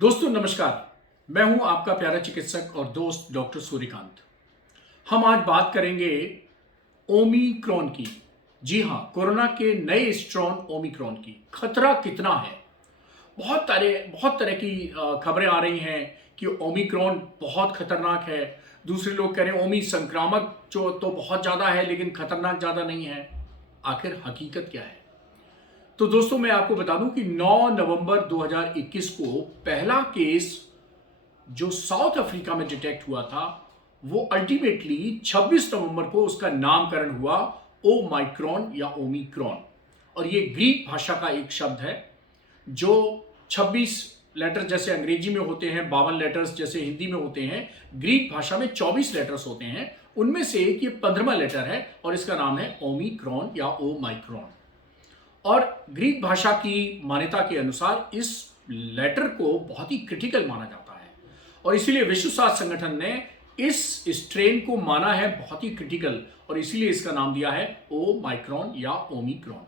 दोस्तों नमस्कार। मैं हूं आपका प्यारा चिकित्सक और दोस्त डॉक्टर सूर्यकांत। हम आज बात करेंगे ओमिक्रॉन की। जी हां, कोरोना के नए स्ट्रॉन ओमिक्रॉन की खतरा कितना है। बहुत तरह की खबरें आ रही हैं कि ओमिक्रॉन बहुत खतरनाक है। दूसरे लोग कह रहे हैं ओमी संक्रामक जो तो बहुत ज़्यादा है लेकिन खतरनाक ज़्यादा नहीं है। आखिर हकीकत क्या है? तो दोस्तों मैं आपको बता दूं कि 9 नवंबर 2021 को पहला केस जो साउथ अफ्रीका में डिटेक्ट हुआ था वो अल्टीमेटली 26 नवंबर को उसका नामकरण हुआ ओ माइक्रॉन या ओमिक्रॉन। और ये ग्रीक भाषा का एक शब्द है जो 26 लेटर जैसे अंग्रेजी में होते हैं, 52 लेटर्स जैसे हिंदी में होते हैं, ग्रीक भाषा में 24 लेटर्स होते हैं। उनमें से एक ये 15वां लेटर है और इसका नाम है ओमिक्रॉन या ओ माइक्रॉन। और ग्रीक भाषा की मान्यता के अनुसार इस लेटर को बहुत ही क्रिटिकल माना जाता है और इसीलिए विश्व स्वास्थ्य संगठन ने इस स्ट्रेन को माना है बहुत ही क्रिटिकल और इसीलिए इसका नाम दिया है ओ माइक्रॉन या ओमिक्रॉन।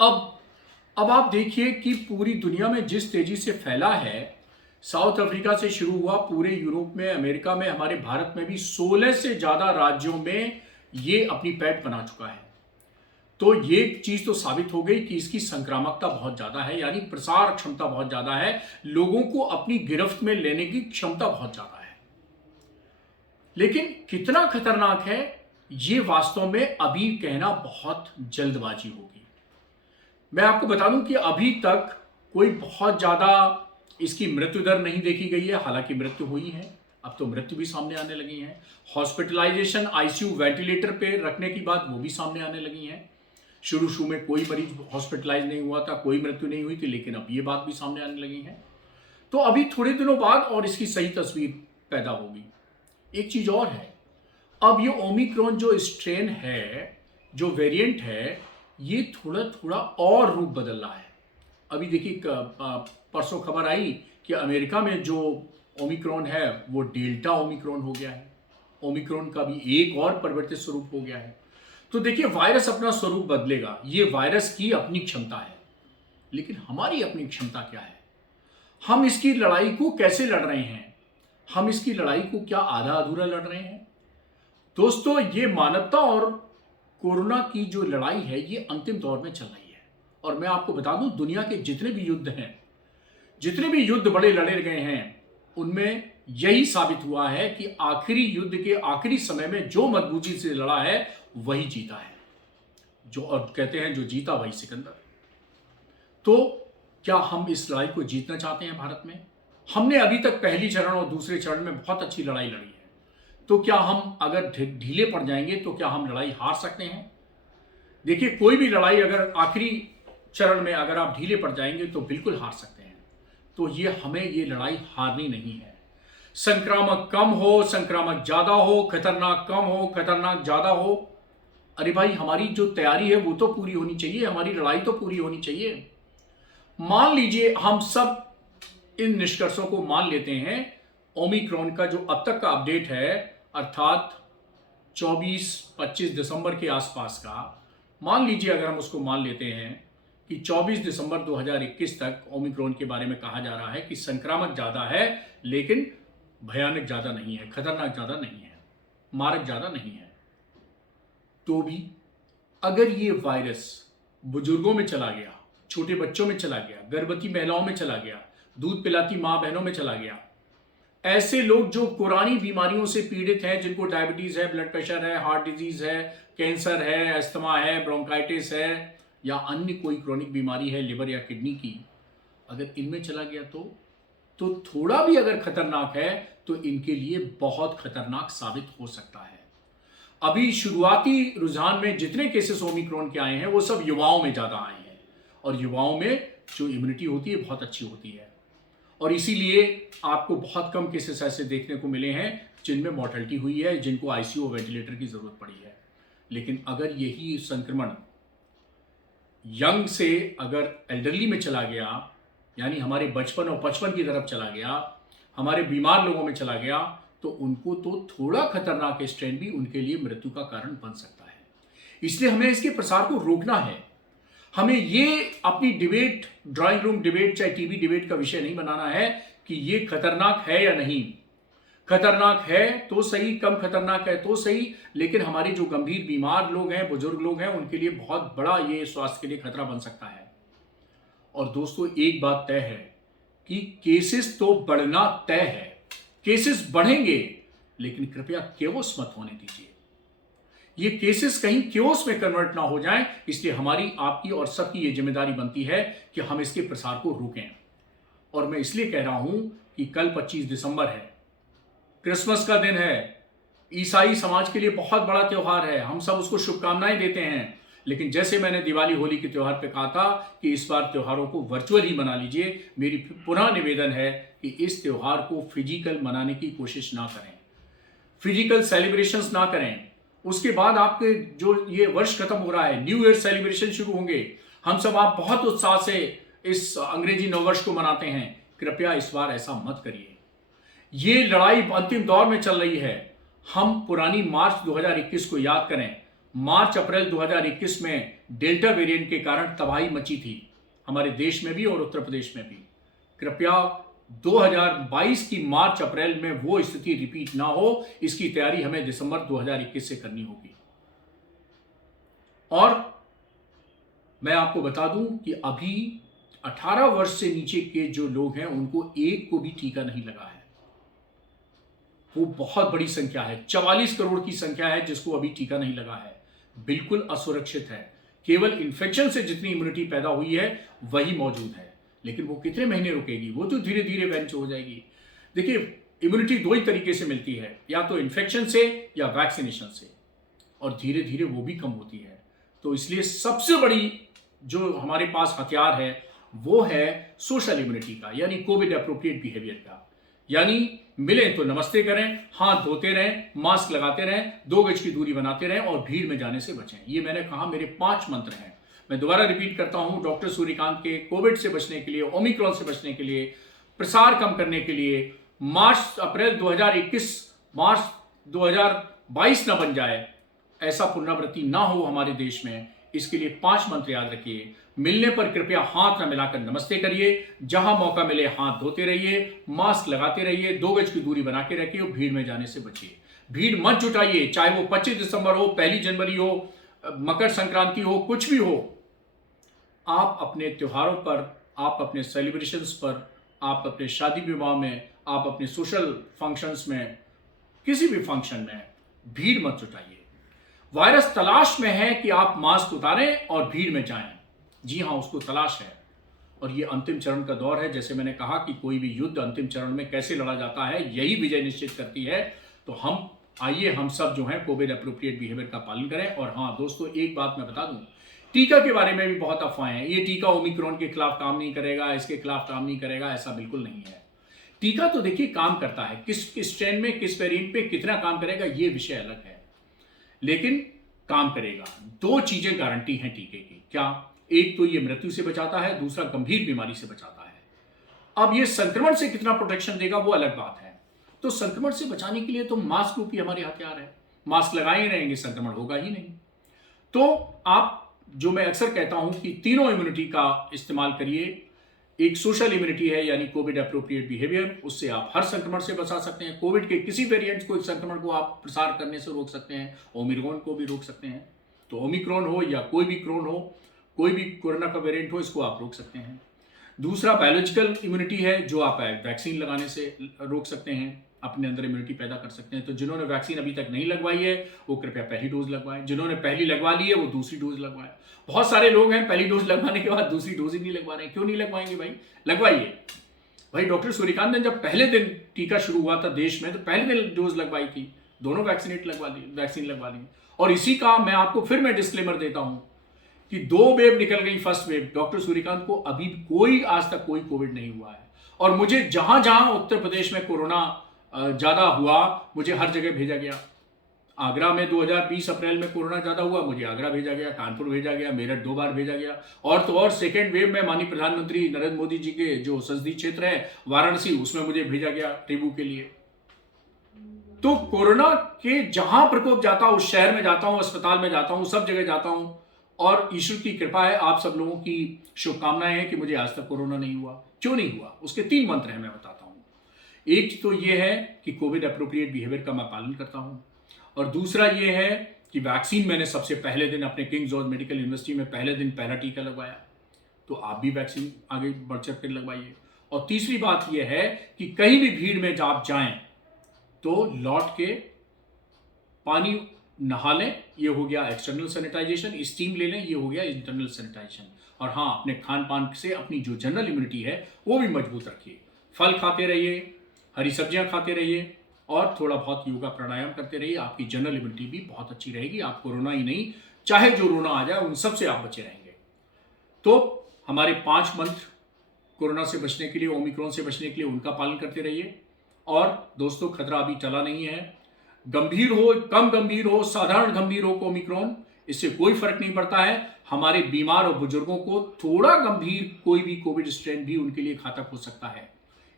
अब आप देखिए कि पूरी दुनिया में जिस तेजी से फैला है, साउथ अफ्रीका से शुरू हुआ, पूरे यूरोप में, अमेरिका में, हमारे भारत में भी 16 से ज्यादा राज्यों में ये अपनी पैठ बना चुका है। तो ये चीज तो साबित हो गई कि इसकी संक्रामकता बहुत ज्यादा है, यानी प्रसार क्षमता बहुत ज्यादा है, लोगों को अपनी गिरफ्त में लेने की क्षमता बहुत ज्यादा है। लेकिन कितना खतरनाक है ये वास्तव में अभी कहना बहुत जल्दबाजी होगी। मैं आपको बता दूं कि अभी तक कोई बहुत ज्यादा इसकी मृत्यु दर नहीं देखी गई है, हालांकि मृत्यु हुई है, अब तो मृत्यु भी सामने आने लगी है। हॉस्पिटलाइजेशन, आईसीयू, वेंटिलेटर पे रखने की बात वो भी सामने आने लगी है। शुरू में कोई मरीज हॉस्पिटलाइज नहीं हुआ था, कोई मृत्यु नहीं हुई थी, लेकिन अब ये बात भी सामने आने लगी है। तो अभी थोड़े दिनों बाद और इसकी सही तस्वीर पैदा होगी। एक चीज और है, अब ये ओमिक्रॉन जो स्ट्रेन है, जो वेरिएंट है, ये थोड़ा थोड़ा और रूप बदल रहा है। अभी देखिए परसों खबर आई कि अमेरिका में जो ओमिक्रॉन है वो डेल्टा ओमिक्रॉन हो गया है। ओमिक्रॉन का भी एक और परिवर्तित स्वरूप हो गया है। तो देखिए वायरस अपना स्वरूप बदलेगा, ये वायरस की अपनी क्षमता है, लेकिन हमारी अपनी क्षमता क्या है? हम इसकी लड़ाई को कैसे लड़ रहे हैं? हम इसकी लड़ाई को क्या आधा अधूरा लड़ रहे हैं? दोस्तों ये मानवता और कोरोना की जो लड़ाई है ये अंतिम दौर में चल रही है। और मैं आपको बता दूं, दुनिया के जितने भी युद्ध हैं, जितने भी युद्ध बड़े लड़े गए हैं, उनमें यही साबित हुआ है कि आखिरी युद्ध के आखिरी समय में जो मजबूती से लड़ा है वही जीता है। जो और कहते हैं जो जीता वही सिकंदर। तो क्या हम इस लड़ाई को जीतना चाहते हैं भारत में? हमने अभी तक पहली चरण और दूसरे चरण में बहुत अच्छी लड़ाई लड़ी है। तो क्या हम अगर ढीले पड़ जाएंगे तो क्या हम लड़ाई हार सकते हैं? देखिए कोई भी लड़ाई अगर आखिरी चरण में अगर आप ढीले पड़ जाएंगे तो बिल्कुल हार सकते हैं। तो हमें ये लड़ाई हारनी नहीं है। संक्रामक कम हो, संक्रामक ज्यादा हो, खतरनाक कम हो, खतरनाक ज्यादा हो, अरे भाई हमारी जो तैयारी है वो तो पूरी होनी चाहिए, हमारी लड़ाई तो पूरी होनी चाहिए। मान लीजिए हम सब इन निष्कर्षों को मान लेते हैं, ओमिक्रॉन का जो अब तक का अपडेट है अर्थात 24-25 दिसंबर के आसपास का, मान लीजिए अगर हम उसको मान लेते हैं कि 24 दिसंबर 2021 तक ओमिक्रॉन के बारे में कहा जा रहा है कि संक्रामक ज्यादा है लेकिन भयानक ज्यादा नहीं है, खतरनाक ज्यादा नहीं है, मारक ज्यादा नहीं है। तो भी अगर ये वायरस बुजुर्गों में चला गया, छोटे बच्चों में चला गया, गर्भवती महिलाओं में चला गया, दूध पिलाती मां बहनों में चला गया, ऐसे लोग जो पुरानी बीमारियों से पीड़ित हैं, जिनको डायबिटीज है, ब्लड प्रेशर है, हार्ट डिजीज है, कैंसर है, अस्थमा है, ब्रोंकाइटिस है या अन्य कोई क्रोनिक बीमारी है लिवर या किडनी की, अगर इनमें चला गया तो थोड़ा भी अगर खतरनाक है तो इनके लिए बहुत खतरनाक साबित हो सकता है। अभी शुरुआती रुझान में जितने केसेस ओमिक्रॉन के आए हैं वो सब युवाओं में ज्यादा आए हैं और युवाओं में जो इम्यूनिटी होती है बहुत अच्छी होती है और इसीलिए आपको बहुत कम केसेस ऐसे देखने को मिले हैं जिनमें मॉर्टेलिटी हुई है, जिनको आईसीयू और वेंटिलेटर की जरूरत पड़ी है। लेकिन अगर यही संक्रमण यंग से अगर एल्डरली में चला गया, यानी हमारे बचपन और 55 की तरफ चला गया, हमारे बीमार लोगों में चला गया, तो उनको तो थोड़ा खतरनाक स्ट्रेन भी उनके लिए मृत्यु का कारण बन सकता है। इसलिए हमें इसके प्रसार को रोकना है। हमें ये अपनी डिबेट, ड्राइंग रूम डिबेट चाहे टीवी डिबेट का विषय नहीं बनाना है कि ये खतरनाक है या नहीं। खतरनाक है तो सही, कम खतरनाक है तो सही, लेकिन हमारे जो गंभीर बीमार लोग हैं, बुजुर्ग लोग हैं, उनके लिए बहुत बड़ा ये स्वास्थ्य के लिए खतरा बन सकता है। और दोस्तों एक बात तय है कि केसेस तो बढ़ना तय है, केसेस बढ़ेंगे, लेकिन कृपया केओस मत होने दीजिए। ये केसेस कहीं केओस में कन्वर्ट ना हो जाएं, इसलिए हमारी, आपकी और सबकी ये जिम्मेदारी बनती है कि हम इसके प्रसार को रोकें। और मैं इसलिए कह रहा हूं कि कल 25 दिसंबर है, क्रिसमस का दिन है, ईसाई समाज के लिए बहुत बड़ा त्योहार है, हम सब उसको शुभकामनाएं देते हैं। लेकिन जैसे मैंने दिवाली होली के त्योहार पे कहा था कि इस बार त्योहारों को वर्चुअल ही मना लीजिए, मेरी पुनः निवेदन है कि इस त्योहार को फिजिकल मनाने की कोशिश ना करें, फिजिकल सेलिब्रेशंस ना करें। उसके बाद आपके जो ये वर्ष खत्म हो रहा है, न्यू ईयर सेलिब्रेशन शुरू होंगे, हम सब आप बहुत उत्साह से इस अंग्रेजी नववर्ष को मनाते हैं। कृपया इस बार ऐसा मत करिए। ये लड़ाई अंतिम दौर में चल रही है। हम पुरानी मार्च 2021 को याद करें। मार्च अप्रैल 2021 में डेल्टा वेरिएंट के कारण तबाही मची थी, हमारे देश में भी और उत्तर प्रदेश में भी। कृपया 2022 की मार्च अप्रैल में वो स्थिति रिपीट ना हो, इसकी तैयारी हमें दिसंबर 2021 से करनी होगी। और मैं आपको बता दूं कि अभी 18 वर्ष से नीचे के जो लोग हैं उनको एक को भी टीका नहीं लगा है। वो बहुत बड़ी संख्या है, 44 करोड़ की संख्या है जिसको अभी टीका नहीं लगा है। बिल्कुल असुरक्षित है। केवल इन्फेक्शन से जितनी इम्यूनिटी पैदा हुई है वही मौजूद है, लेकिन वो कितने महीने रुकेगी? वो तो धीरे धीरे वेंच हो जाएगी। देखिए, इम्यूनिटी दो ही तरीके से मिलती है, या तो इन्फेक्शन से या वैक्सीनेशन से, और धीरे धीरे वो भी कम होती है। तो इसलिए सबसे बड़ी जो हमारे पास हथियार है वो है सोशल इम्यूनिटी का, यानी कोविड अप्रोप्रिएट बिहेवियर का। यानी मिले तो नमस्ते करें, हाथ धोते रहें, मास्क लगाते रहें, 2 गज की दूरी बनाते रहें और भीड़ में जाने से बचें। ये मैंने कहा, मेरे 5 मंत्र हैं। मैं दोबारा रिपीट करता हूं, डॉक्टर सूर्यकांत के कोविड से बचने के लिए, ओमिक्रॉन से बचने के लिए, प्रसार कम करने के लिए, मार्च अप्रैल 2021 मार्च 2022 ना बन जाए, ऐसा पुनरावृत्ति ना हो हमारे देश में, इसके लिए 5 मंत्र याद रखिए। मिलने पर कृपया हाथ न मिलाकर नमस्ते करिए, जहां मौका मिले हाथ धोते रहिए, मास्क लगाते रहिए, 2 गज की दूरी बना के रखिए और भीड़ में जाने से बचिए। भीड़ मत जुटाइए, चाहे वो 25 दिसंबर हो, 1 जनवरी हो, मकर संक्रांति हो, कुछ भी हो। आप अपने त्योहारों पर, आप अपने सेलिब्रेशंस पर, आप अपने शादी विवाह में, आप अपने सोशल फंक्शंस में, किसी भी फंक्शन में भीड़ मत जुटाइए। वायरस तलाश में है कि आप मास्क उतारें और भीड़ में जाएं। जी हां, उसको तलाश है। और ये अंतिम चरण का दौर है। जैसे मैंने कहा कि कोई भी युद्ध अंतिम चरण में कैसे लड़ा जाता है, यही विजय निश्चित करती है। तो आइए हम सब जो है कोविड अप्रोप्रिएट बिहेवियर का पालन करें। और हाँ दोस्तों, एक बात मैं बता दूं, टीका के बारे में भी बहुत अफवाहें हैं। ये टीका ओमिक्रॉन के खिलाफ काम नहीं करेगा, इसके खिलाफ काम नहीं करेगा, ऐसा बिल्कुल नहीं है। टीका तो देखिए काम करता है, किस स्ट्रेन में, किस वेरिएंट पे कितना काम करेगा ये विषय अलग है, लेकिन काम करेगा। 2 चीजें गारंटी हैं टीके की। क्या? एक तो ये मृत्यु से बचाता है, दूसरा गंभीर बीमारी से बचाता है। अब ये संक्रमण से कितना प्रोटेक्शन देगा वो अलग बात है। तो संक्रमण से बचाने के लिए तो मास्क रूपी हमारे हथियार है। मास्क लगाए रहेंगे, संक्रमण होगा ही नहीं। तो आप, जो मैं अक्सर कहता हूं कि तीनों इम्यूनिटी का इस्तेमाल करिए। एक सोशल इम्यूनिटी है, यानी कोविड अप्रोप्रिएट बिहेवियर, उससे आप हर संक्रमण से बचा सकते हैं। कोविड के किसी वेरिएंट को, संक्रमण को आप प्रसार करने से रोक सकते हैं, ओमिक्रॉन को भी रोक सकते हैं। तो ओमिक्रॉन हो या कोई भी क्रोन हो, कोई भी कोरोना का वेरिएंट हो, इसको आप रोक सकते हैं। दूसरा बायोलॉजिकल इम्यूनिटी है, जो आप वैक्सीन लगाने से रोक सकते हैं, अपने अंदर इम्यूनिटी पैदा कर सकते हैं। तो जिन्होंने वैक्सीन अभी तक नहीं लगवाई है वो कृपया पहली डोज लगवाएं, जिन्होंने पहली लगवा ली है वो दूसरी डोज लगवाएं। बहुत सारे लोग हैं पहली डोज लगवाने के बाद दूसरी डोज ही नहीं लगवा रहे हैं। क्यों नहीं लगवाएंगे भाई? लगवाइए भाई। डॉक्टर सूर्यकांत ने जब पहले दिन टीका शुरू हुआ था देश में, तो पहले दिन डोज लगवाई थी, दोनों वैक्सीन लगवा ली। और इसी का मैं डिस्क्लेमर देता हूं कि 2 वेव निकल गई, फर्स्ट वेव। डॉक्टर सूर्यकांत को अभी आज तक कोई कोविड नहीं हुआ है। और मुझे जहां जहां उत्तर प्रदेश में कोरोना ज्यादा हुआ, मुझे हर जगह भेजा गया। आगरा में 2020 अप्रैल में कोरोना ज्यादा हुआ, मुझे आगरा भेजा गया, कानपुर भेजा गया, मेरठ 2 बार भेजा गया। और तो और सेकेंड वेव में माननीय प्रधानमंत्री नरेंद्र मोदी जी के जो संसदीय क्षेत्र है वाराणसी, उसमें मुझे भेजा गया टेबू के लिए। तो कोरोना के जहां प्रकोप जाता हूं, उस शहर में जाता हूं, अस्पताल में जाता हूं, सब जगह जाता हूं और ईश्वर की कृपा है, आप सब लोगों की शुभकामनाएं हैं कि मुझे आज तक कोरोना नहीं हुआ। क्यों नहीं हुआ, उसके 3 मंत्र हैं, मैं बताता हूं। एक तो ये है कि कोविड अप्रोप्रिएट बिहेवियर का मैं पालन करता हूं, और दूसरा ये है कि वैक्सीन मैंने सबसे पहले दिन अपने किंग जॉर्ज मेडिकल यूनिवर्सिटी में पहले दिन पहला टीका लगवाया, तो आप भी वैक्सीन आगे बढ़ चढ़ कर लगवाइए। और तीसरी बात यह है कि कहीं भी भीड़ में आप जाएं तो लौट के पानी नहा लें, ये हो गया एक्सटर्नल सैनिटाइजेशन, स्टीम ले लें, ये हो गया इंटरनल सैनिटाइजेशन। और हाँ, अपने खान पान से अपनी जो जनरल इम्यूनिटी है वो भी मजबूत रखिए। फल खाते रहिए, हरी सब्जियां खाते रहिए, और थोड़ा बहुत योगा प्राणायाम करते रहिए। आपकी जनरल इम्यूनिटी भी बहुत अच्छी रहेगी। आप कोरोना ही नहीं, चाहे जो रोना आ जाए उन सब से आप बचे रहेंगे। तो हमारे 5 मंत्र कोरोना से बचने के लिए, ओमिक्रॉन से बचने के लिए, उनका पालन करते रहिए। और दोस्तों, खतरा अभी टला नहीं है। गंभीर हो, कम गंभीर हो, साधारण गंभीर हो ओमिक्रॉन, इससे कोई फर्क नहीं पड़ता है। हमारे बीमार और बुजुर्गों को थोड़ा गंभीर कोई भी कोविड स्ट्रेन भी उनके लिए घातक हो सकता है।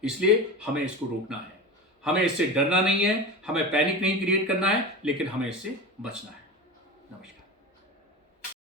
इसलिए हमें इसको रोकना है, हमें इससे डरना नहीं है, हमें पैनिक नहीं क्रिएट करना है, लेकिन हमें इससे बचना है। नमस्कार।